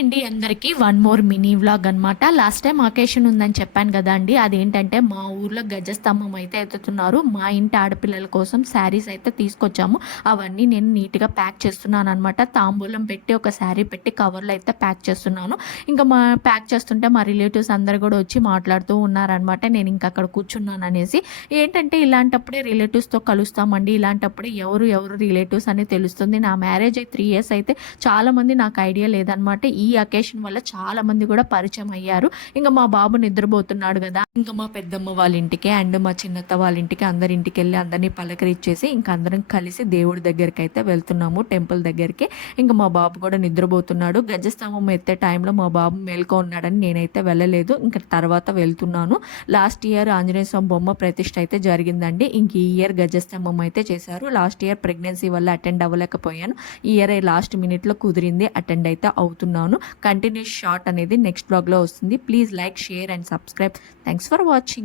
అండి అందరికీ one more mini vlog అనమాట. లాస్ట్ టైం అకేషన్ ఉందని చెప్పాను కదా అండి. అదేంటంటే మా ఊర్లో గజస్తంభం అయితే ఎత్తుతున్నారు. మా ఇంటి ఆడపిల్లల కోసం శారీస్ అయితే తీసుకొచ్చాము. అవన్నీ నేను నీట్గా ప్యాక్ చేస్తున్నాను అనమాట. తాంబూలం పెట్టి ఒక శారీ పెట్టి కవర్లో అయితే ప్యాక్ చేస్తున్నాను. ఇంకా ప్యాక్ చేస్తుంటే మా రిలేటివ్స్ అందరు కూడా వచ్చి మాట్లాడుతూ ఉన్నారనమాట. నేను ఇంకా అక్కడ కూర్చున్నాను అనేసి. ఏంటంటే ఇలాంటప్పుడే రిలేటివ్స్తో కలుస్తామండి. ఇలాంటప్పుడే ఎవరు ఎవరు రిలేటివ్స్ అని తెలుస్తుంది. నా మ్యారేజ్ 3 ఇయర్స్ అయితే చాలామంది నాకు ఐడియా లేదనమాట. ఈ అకేషన్ వల్ల చాలా మంది కూడా పరిచయం అయ్యారు. ఇంకా మా బాబు నిద్రపోతున్నాడు కదా, ఇంకా మా పెద్దమ్మ వాళ్ళ ఇంటికి అండ్ మా చిన్నత్త వాళ్ళ ఇంటికి అందరి ఇంటికి వెళ్ళి అందరినీ పలకరించేసి ఇంకా అందరం కలిసి దేవుడి దగ్గరికి అయితే వెళ్తున్నాము, టెంపుల్ దగ్గరికి. ఇంకా మా బాబు కూడా నిద్రపోతున్నాడు. గజస్తంభం ఎత్తే టైంలో మా బాబు మేల్కో ఉన్నాడని నేనైతే వెళ్ళలేదు. ఇంకా తర్వాత వెళ్తున్నాను. లాస్ట్ ఇయర్ ఆంజనేయ స్వామి బొమ్మ ప్రతిష్ఠ అయితే జరిగిందండి. ఇంక ఈ ఇయర్ గజస్తంభం అయితే చేశారు. లాస్ట్ ఇయర్ ప్రెగ్నెన్సీ వల్ల అటెండ్ అవ్వలేకపోయాను. ఈ ఇయర్ లాస్ట్ మినిట్లో కుదిరింది, అటెండ్ అయితే అవుతున్నాను. కంటిన్యూస్ షార్ట్ అనేది నెక్స్ట్ బ్లాగ్లో వస్తుంది. Please like, share and subscribe. Thanks for watching.